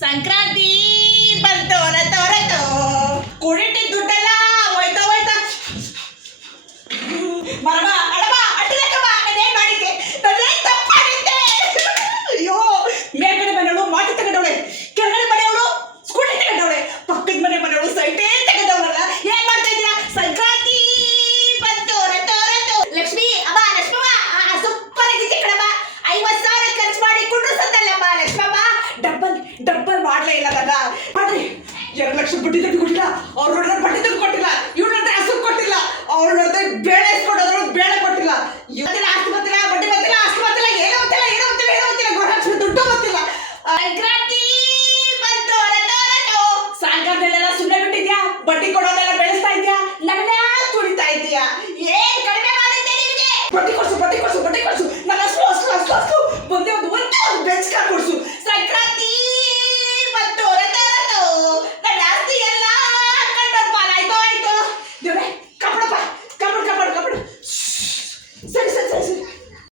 ಸಂಕ್ರಾಂತಿ ಬಂತು ಹೊರತು ಕುಡಿಟಿ ದುಡ್ಡೆಲ್ಲ ಹೋಯ್ತಾ ಹೋಯ್ತಾ ಮರಮ ಅಡಮ ಅಟ್ಟಿರಕಮ್ಮ ನಾನೇನ್ ಮಾಡಿದ್ದೆ ನಾನೇನ್ ತಪ್ಪು ಮಾಡಿದ್ದೆ. ಅಯ್ಯೋ ಮೇಲ್ಗಡೆ ಮನೆಯವಳು ಮಾಟಿ ತಗೊಂಡವಳೆ, ಕೆಳಗಡೆ ಮನೆಯವಳು ಸ್ಕೂಟಿ ತಗೊಂಡವಳೆ, ಪಕ್ಕದ ಮನೆಯವಳು ಸೈಟೇ ತಗೊಂಡವಳಲ್ಲ. ಏನ್ ಮಾಡ್ತಾ ಇದ್ದೀರಾ? ಸಂಕ್ರಾಂತಿ ಬಂತು ಹೊರತು ಲಕ್ಷ್ಮಿ ಅಮ್ಮ ಲಕ್ಷ್ಮಮ್ಮ ಸೂಪರ್ ಆಗಿದ್ದೆ ಕಣಮ್ಮ. 50,000 ಖರ್ಚು ಮಾಡಿ ಕುಂಡ್ರಸತ್ತಲ್ಲಮ್ಮ ಲಕ್ಷ್ಮಮ್ಮ. ಡಬ್ಬಲ್ ಮಾಡ್ಲೇ ಇಲ್ಲ ನನ್ನ ಮಾಡ್ರಿ. 2 ಲಕ್ಷ ಬಡ್ಡಿ ದುಡ್ಡು ಕೊಟ್ಟಿಲ್ಲ, ಅವ್ರು ನೋಡಿದ್ರೆ ಬಡ್ಡಿ ದುಡ್ಡು ಕೊಟ್ಟಿಲ್ಲ, ಇವ್ರು ನೋಡಿದ್ರೆ ಹಸು ಕೊಟ್ಟಿಲ್ಲ, ಅವ್ರು ನೋಡಿದ್ರೆ ಬೇಳೆ ಇಸ್ಕೊಡೋದ್ರು ಬೇಳೆ ಕೊಟ್ಟಿಲ್ಲ. ಇವತ್ತಿನ ಆಸ್ತಿ ಗೊತ್ತಿಲ್ಲ, ಬಡ್ಡಿ ಗೊತ್ತಿಲ್ಲ, ಆಸ್ತಿ ಗೊತ್ತಿಲ್ಲ, ಏನೋ ಗೊತ್ತಿಲ್ಲ ಗೊತ್ತಾಗ್ತದೆ, ದುಡ್ಡು ಗೊತ್ತಿಲ್ಲ. ಸಂಕ್ರಾಂತಿ ಬಂತು ಹೊರತು ಸಾಯಂಕಾಲದಲ್ಲೆಲ್ಲ ಸುಮ್ಮನೆ ಬಿಟ್ಟಿದ್ಯಾ? ಬಡ್ಡಿ ಕೊಡೋದೆಲ್ಲ ಬೆಳೆಸ್ತಾ ಇದ್ಯಾ? ನನ್ನ ತುಳಿತಾ ಇದ್ದೀಯಾ? ಏನ್ ಕಡಿಮೆ ಮಾಡಿದ್ದೆ ನಿಮಗೆ? ಬಡ್ಡಿ ಕೊಡ್ಸು ನನ್ನ ಅಷ್ಟು ಬಂದೆ ಒಂದು ಬೆಂಚ್ ಕಾರ್ ಕೊಡ್ಸು.